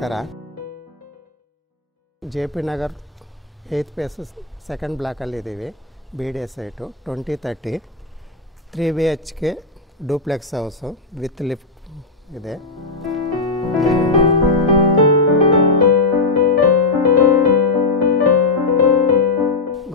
ನಮಸ್ಕಾರ. J P Nagar 8th phase 2nd ಬ್ಲಾಕಲ್ಲಿದ್ದೀವಿ. B D A site 2030 3 BHK duplex house with lift ಇದೆ.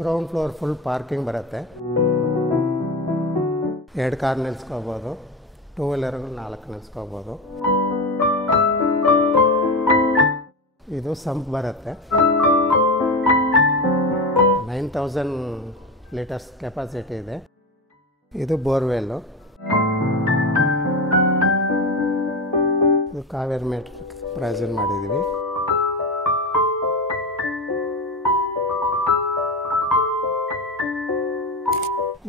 Ground floor full parking ಬರುತ್ತೆ. 2 car ನಿಲ್ಸ್ಕೋಬೋದು, 2 ವೀಲರ್ಗಳು 4 ನಿಲ್ಸ್ಕೋಬೋದು. ಇದು sump ಬರುತ್ತೆ. 9000 litres capacity ಇದೆ. ಇದು ಬೋರ್ವೆಲ್ಲು. ಇದು ಕಾವೇರಿ ಮೀಟರ್ ಪ್ರೆಸೆಂಟ್ ಮಾಡಿದ್ದೀವಿ.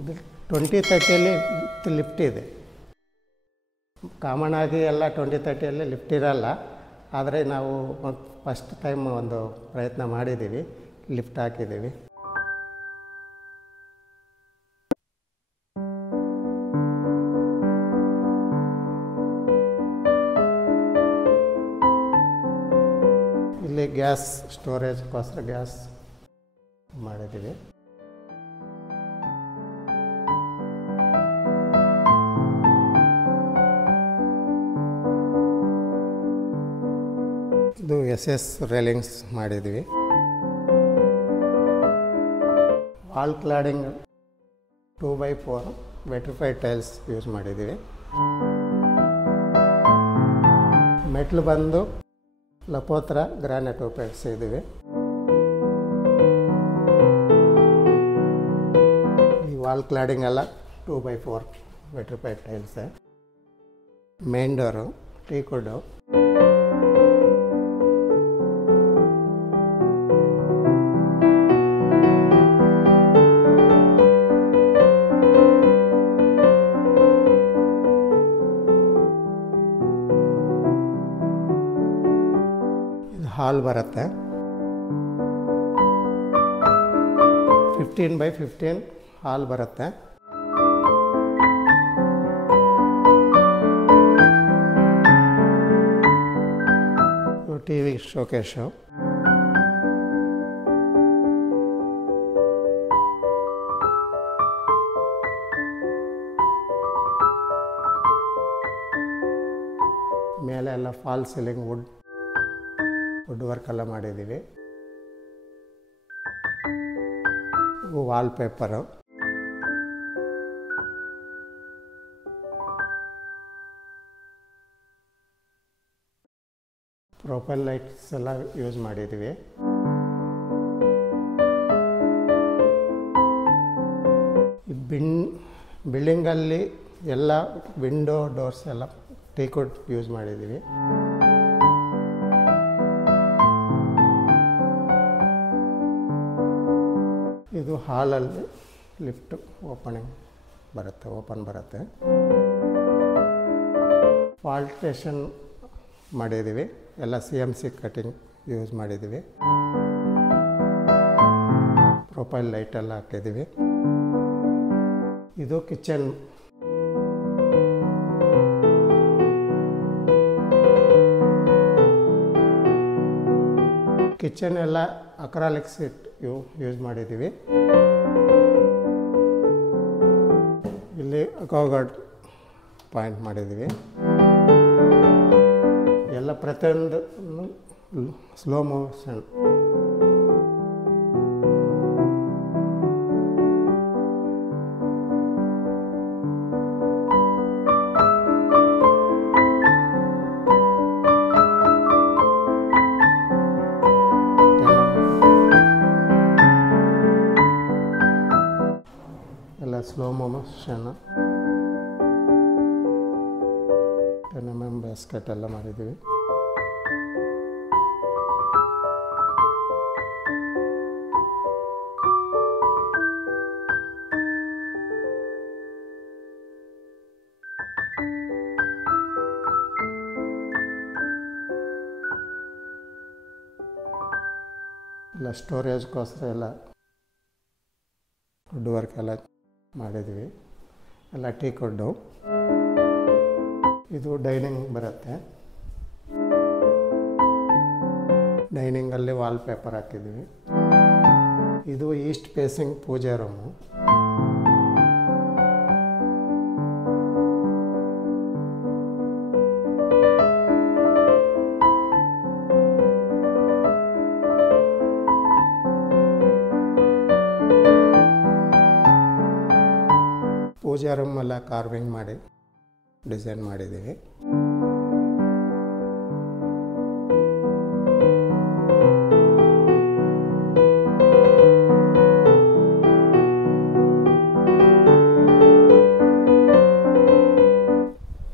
ಇದು 2030 ಲಿಫ್ಟ್ ಇದೆ. ಕಾಮನ್ ಆಗಿ ಎಲ್ಲ 2030 ಲಿಫ್ಟ್ ಇರಲ್ಲ, ಆದರೆ ನಾವು ಫಸ್ಟ್ ಟೈಮ್ ಒಂದು ಪ್ರಯತ್ನ ಮಾಡಿದ್ದೀವಿ, ಲಿಫ್ಟ್ ಹಾಕಿದ್ದೀವಿ. ಇಲ್ಲಿ ಗ್ಯಾಸ್ ಸ್ಟೋರೇಜ್ಗೋಸ್ಕರ ಗ್ಯಾಸ್ ಮಾಡಿದ್ದೀವಿ. ಇದು SS ರೇಲಿಂಗ್ಸ್ ಮಾಡಿದ್ದೀವಿ. Wall cladding 2x4 vitrified tiles use ಮಾಡಿದ್ದೀವಿ. ಮೆಟ್ಲು ಬಂದು ಲಪೋತ್ರ ಗ್ರಾನೈಟ್ ಉಪಯೋಗಿಸಿದ್ದೀವಿ. ಈ ವಾಲ್ ಕ್ಲಾಡಿಂಗ್ ಎಲ್ಲ 2x4 vitrified tiles. Main door teakwood. Hall ಬರುತ್ತೆ. 15x15 ಹಾಲ್ ಬರುತ್ತೆ. TV ಶೋಕೇಶು. ಮೇಲೆ ಎಲ್ಲ ಫಾಲ್ ಸೀಲಿಂಗ್ ವುಡ್ ವರ್ಕ್ ಎಲ್ಲ ಮಾಡಿದ್ದೀವಿ. Wall paper. ಪ್ರೊಫೈಲ್ ಲೈಟ್ಸ್ ಎಲ್ಲ ಯೂಸ್ ಮಾಡಿದ್ದೀವಿ. ಈ ಬಿಲ್ಡಿಂಗಲ್ಲಿ ಎಲ್ಲ ವಿಂಡೋ ಡೋರ್ಸ್ ಎಲ್ಲ ಟೀಕುಡ್ ಯೂಸ್ ಮಾಡಿದ್ದೀವಿ. ಇದು ಹಾಲಲ್ಲಿ ಲಿಫ್ಟ್ ಓಪನ್ ಬರುತ್ತೆ. ಫಾಲ್ಟೇಷನ್ ಮಾಡಿದ್ದೀವಿ. ಎಲ್ಲ CMC ಕಟಿಂಗ್ ಯೂಸ್ ಮಾಡಿದ್ದೀವಿ. ಪ್ರೊಫೈಲ್ ಲೈಟೆಲ್ಲ ಹಾಕಿದ್ದೀವಿ. ಇದು ಕಿಚನ್. ಕಿಚನ್ ಎಲ್ಲ ಅಕ್ರಾಲಿಕ್ ಸೀಟ್ ಯೂಸ್ ಮಾಡಿದ್ದೀವಿ. ಇಲ್ಲಿ ಅಕ್ವಾಗಾರ್ಡ್ ಪಾಯಿಂಟ್ ಮಾಡಿದ್ದೀವಿ. ಎಲ್ಲ ಪ್ರತಿಯೊಂದು ಸ್ಲೋ ಮೋಷನ್. ಎಲ್ಲ ಸ್ಲೋ ಮೋಷನ್. 10 mm ಬ್ಯಾಸ್ಕೆಟ್ ಎಲ್ಲ ಮಾಡಿದ್ದೀವಿ. ಎಲ್ಲ ಸ್ಟೋರೇಜ್ಗೋಸ್ಕರ ಎಲ್ಲ ವುಡ್ ವರ್ಕ್ ಎಲ್ಲ ಮಾಡಿದ್ದೀವಿ. ಎಲ್ಲ ಟೀಕುಡ್ಡು. ಇದು ಡೈನಿಂಗ್ ಬರುತ್ತೆ. ಡೈನಿಂಗಲ್ಲಿ ವಾಲ್ ಪೇಪರ್ ಹಾಕಿದ್ದೀವಿ. ಇದು ಈಸ್ಟ್ ಫೇಸಿಂಗ್ ಪೂಜೆ ರೂಮು. ಪೂಜಾ ರೂಮ್ ಎಲ್ಲ ಕಾರ್ವಿಂಗ್ ಮಾಡಿ ಡಿಸೈನ್ ಮಾಡಿದ್ದೀವಿ.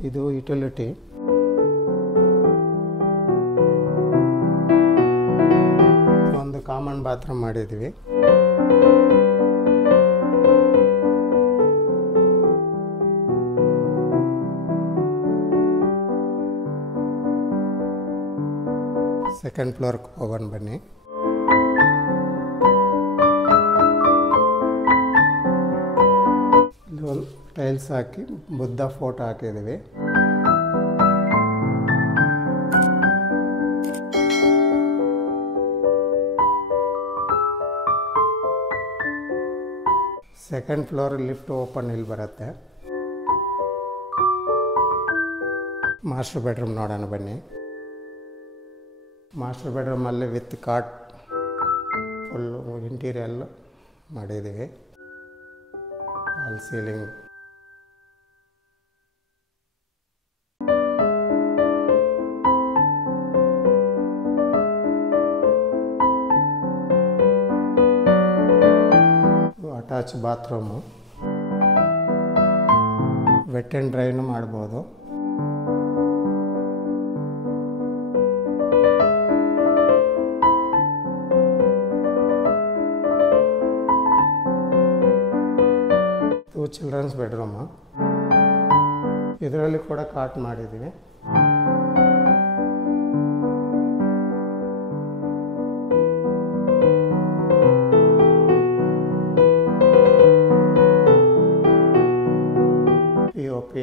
ಇದು ಯುಟಿಲಿಟಿ. ಒಂದು ಕಾಮನ್ ಬಾತ್ರೂಮ್ ಮಾಡಿದ್ದೀವಿ. ಸೆಕೆಂಡ್ ಫ್ಲೋರ್ಗೆ ಹೋಗೋಣ ಬನ್ನಿ. ಇಲ್ಲಿ ಒಂದು ಟೈಲ್ಸ್ ಹಾಕಿ ಬುದ್ಧ ಫೋಟೋ ಹಾಕಿದ್ದೀವಿ. ಸೆಕೆಂಡ್ ಫ್ಲೋರ್ ಲಿಫ್ಟ್ ಓಪನ್ ಇಲ್ಲಿ ಬರುತ್ತೆ. ಮಾಸ್ಟರ್ ಬೆಡ್ರೂಮ್ ನೋಡೋಣ ಬನ್ನಿ. ಮಾಸ್ಟರ್ ಬೆಡ್ರೂಮಲ್ಲಿ ವಿತ್ ಕಾಟ್ ಫುಲ್ಲು ಇಂಟೀರಿಯಲ್ ಮಾಡಿದ್ದೀವಿ. Wall ceiling. Attach bathroom. Wet and drain ಮಾಡ್ಬೋದು. Children's bedroom. ಇದರಲ್ಲಿ ಕೂಡ ಕಾಟ್ ಮಾಡಿದ್ದೀವಿ. POP.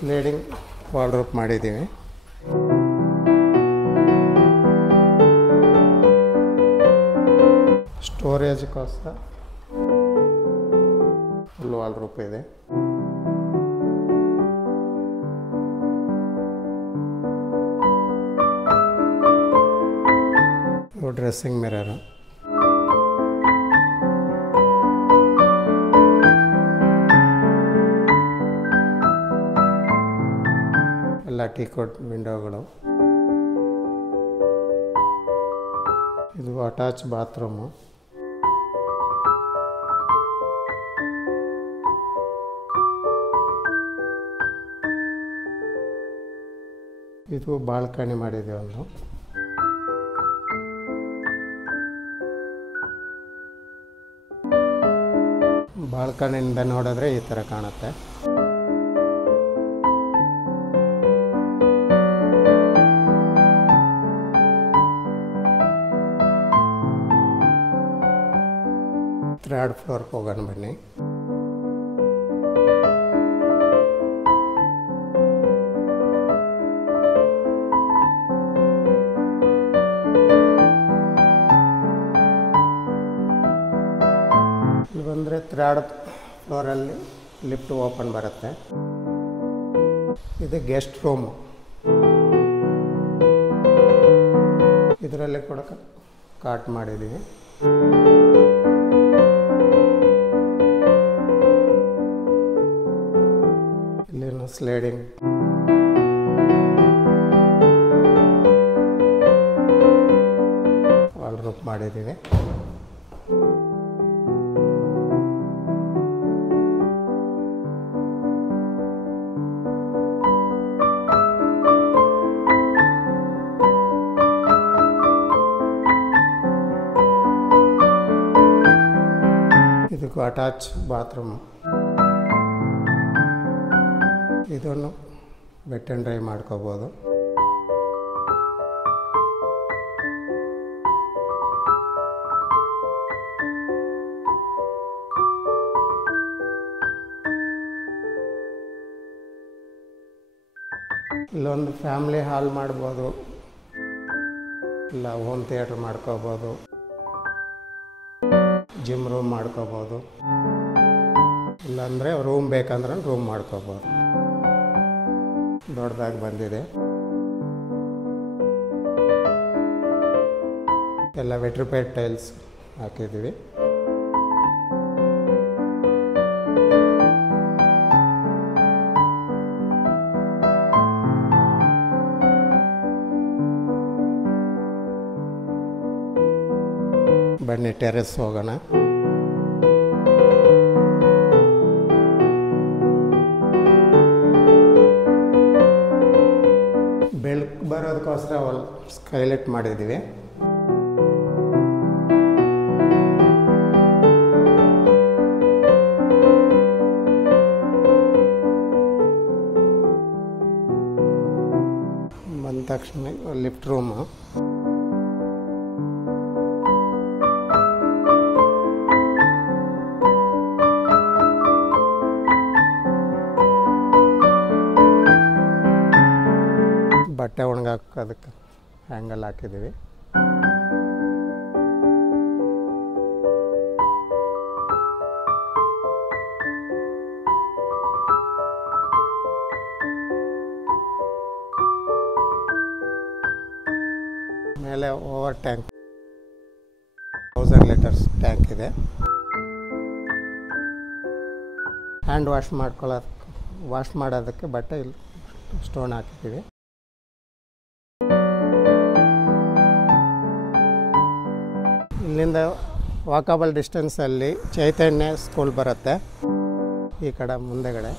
ಸ್ಲೈಡಿಂಗ್ ವಾರ್ಡ್ರೋಬ್ ಮಾಡಿದ್ದೀವಿ. ಸ್ಟೋರೇಜ್ಗೋಸ್ಕರ ಫುಲ್ ವಾರ್ಡ್ರೋಬ್ ಇದೆ. Dressing mirror. ಎಲ್ಲ ಟೀಕೋಟ್ ವಿಂಡೋಗಳು. ಇದು ಅಟ್ಯಾಚ್ ಬಾತ್ರೂಮು. ಇದು ಬಾಲ್ಕನಿ ಮಾಡಿದೆ ಒಂದು. ಬಾಲ್ಕನಿಯಿಂದ ನೋಡಿದ್ರೆ ಈ ಥರ ಕಾಣುತ್ತೆ. ಥರ್ಡ್ ಫ್ಲೋರ್ಗೆ ಹೋಗೋಣ ಬನ್ನಿ. ಇಲ್ಲಿ ಬಂದರೆ ಥರ್ಡ್ ಫ್ಲೋರಲ್ಲಿ ಲಿಫ್ಟ್ ಓಪನ್ ಬರುತ್ತೆ. ಇದು ಗೆಸ್ಟ್ ರೂಮು. ಇದರಲ್ಲಿ ಕೂಡ ಕಾಟ್ ಮಾಡಿದ್ದೀವಿ. ಇಲ್ಲಿನ ಸ್ಲೈಡಿಂಗ್. ವಾರ್ಡ್ರೋಬ್ ಮಾಡಿದ್ದೀವಿ. ಇದಕ್ಕೂ ಅಟ್ಯಾಚ್ ಬಾತ್ರೂಮ್. ಇದನ್ನು ವೆಟ್ ಆ್ಯಂಡ್ ಡ್ರೈ ಮಾಡ್ಕೋಬೋದು. ಇಲ್ಲೊಂದು ಫ್ಯಾಮಿಲಿ ಹಾಲ್ ಮಾಡ್ಬೋದು, ಇಲ್ಲ ಹೋಮ್ ಥಿಯೇಟ್ರ್ ಮಾಡ್ಕೋಬೋದು, ಜಿಮ್ ರೂಮ್ ಮಾಡ್ಕೋಬೋದು, ಇಲ್ಲಾಂದರೆ ರೂಮ್ ಬೇಕಂದ್ರೆ ರೂಮ್ ಮಾಡ್ಕೋಬೋದು. ದೊಡ್ಡದಾಗಿ ಬಂದಿದೆ. ಎಲ್ಲ ವೆಟ್ರಿಫೈಡ್ ಟೈಲ್ಸ್ ಹಾಕಿದ್ದೀವಿ. ಬನ್ನಿ ಟೆರೆಸ್ ಹೋಗೋಣ. ಬೆಳಕು ಬರೋದಕ್ಕೋಸ್ಕರ ಸ್ಕೈಲೈಟ್ ಮಾಡಿದ್ದೀವಿ. ಬಂದ ತಕ್ಷಣ ಲಿಫ್ಟ್ ರೂಮು. ಬಟ್ಟೆ ಒಣಗಾಕೋದಕ್ಕೆ ಹ್ಯಾಂಗಲ್ ಹಾಕಿದ್ದೀವಿ. ಮೇಲೆ ಓವರ್ ಟ್ಯಾಂಕ್ 1000 ಲೀಟರ್ಸ್ ಟ್ಯಾಂಕ್ ಇದೆ. ಹ್ಯಾಂಡ್ ವಾಶ್ ಮಾಡೋದಕ್ಕೆ ಬಟ್ಟೆ ಇಲ್ಲಿ ಸ್ಟೋನ್ ಹಾಕಿದ್ದೀವಿ. ಇಲ್ಲಿಂದ ವಾಕಬಲ್ ಡಿಸ್ಟೆನ್ಸಲ್ಲಿ ಚೈತನ್ಯ ಸ್ಕೂಲ್ ಬರುತ್ತೆ ಈ ಕಡೆ ಮುಂದೆಗಡೆ.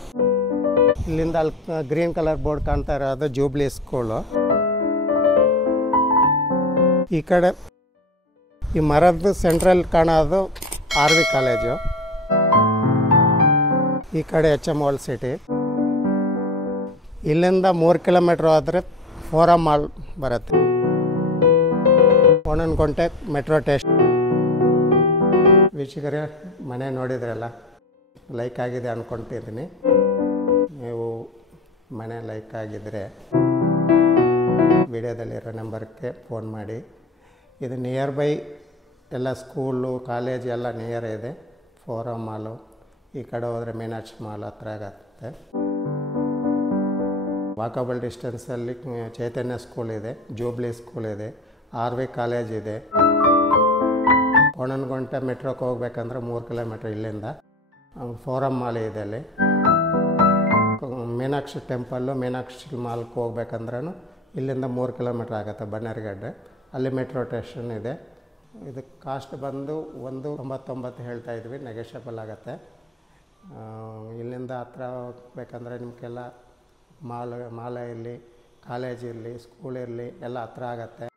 ಇಲ್ಲಿಂದ ಅಲ್ಲಿ ಗ್ರೀನ್ ಕಲರ್ ಬೋರ್ಡ್ ಕಾಣ್ತಾ ಇರೋದು ಜೂಬ್ಲಿ ಸ್ಕೂಲು. ಈ ಕಡೆ ಈ ಮರದ್ದು ಸೆಂಟ್ರಲ್ ಕಾಣೋದು RV ಕಾಲೇಜು. ಈ ಕಡೆ HM ಸಿಟಿ. ಇಲ್ಲಿಂದ 3 ಕಿಲೋಮೀಟ್ರ್ ಹೋದರೆ ಫೋರಮ್ ಮಾಲ್ ಬರುತ್ತೆ. ಒಂದೊಂದು ಮೆಟ್ರೋ ಸ್ಟೇಷನ್. ವೀಕ್ಷಕರೇ, ಮನೆ ನೋಡಿದ್ರಲ್ಲ, ಲೈಕ್ ಆಗಿದೆ ಅಂದ್ಕೊಳ್ತಿದ್ದೀನಿ. ನೀವು ಮನೆ ಲೈಕ್ ಆಗಿದ್ದರೆ ವಿಡಿಯೋದಲ್ಲಿರೋ ನಂಬರ್ಗೆ ಫೋನ್ ಮಾಡಿ. ಇದು ನಿಯರ್ ಬೈ ಎಲ್ಲ ಸ್ಕೂಲು ಕಾಲೇಜ್ ಎಲ್ಲ ನಿಯರ್ ಇದೆ. ಫೋರಮ್ ಮಾಲು, ಈ ಕಡೆ ಹೋದರೆ ಮೀನಾಕ್ಷಿ ಮಾಲ್ ಹತ್ರ ಆಗುತ್ತೆ. ವಾಕಬಲ್ ಡಿಸ್ಟೆನ್ಸಲ್ಲಿ ಚೈತನ್ಯ ಸ್ಕೂಲ್ ಇದೆ, ಜೂಬ್ಲಿ ಸ್ಕೂಲ್ ಇದೆ, RV ಕಾಲೇಜ್ ಇದೆ. ಒಂದೊಂದು ಮೆಟ್ರೋಕ್ಕೆ ಹೋಗ್ಬೇಕಂದ್ರೆ 3 ಕಿಲೋಮೀಟ್ರ್ ಇಲ್ಲಿಂದ. ಫೋರಮ್ ಮಾಲ್ ಇದೆ ಅಲ್ಲಿ. ಮೀನಾಕ್ಷಿ ಟೆಂಪಲ್ಲು, ಮೀನಾಕ್ಷಿ ಮಾಲ್ಗೆ ಹೋಗ್ಬೇಕಂದ್ರೂ ಇಲ್ಲಿಂದ 3 ಕಿಲೋಮೀಟ್ರ್ ಆಗುತ್ತೆ ಬನ್ನರ್ಗಡ್ಡೆ. ಅಲ್ಲಿ ಮೆಟ್ರೋ ಸ್ಟೇಷನ್ ಇದೆ. ಇದಕ್ಕೆ ಕಾಸ್ಟ್ ಬಂದು 199 ಹೇಳ್ತಾ ಇದ್ವಿ, ನೆಗೋಷಿಯಬಲ್ ಆಗುತ್ತೆ. ಇಲ್ಲಿಂದ ಹತ್ರ ಹೋಗ್ಬೇಕಂದ್ರೆ ನಿಮಗೆಲ್ಲ ಮಾಲ್ ಇರಲಿ, ಕಾಲೇಜ್ ಇರಲಿ, ಸ್ಕೂಲ್ ಇರಲಿ ಎಲ್ಲ ಹತ್ರ ಆಗುತ್ತೆ.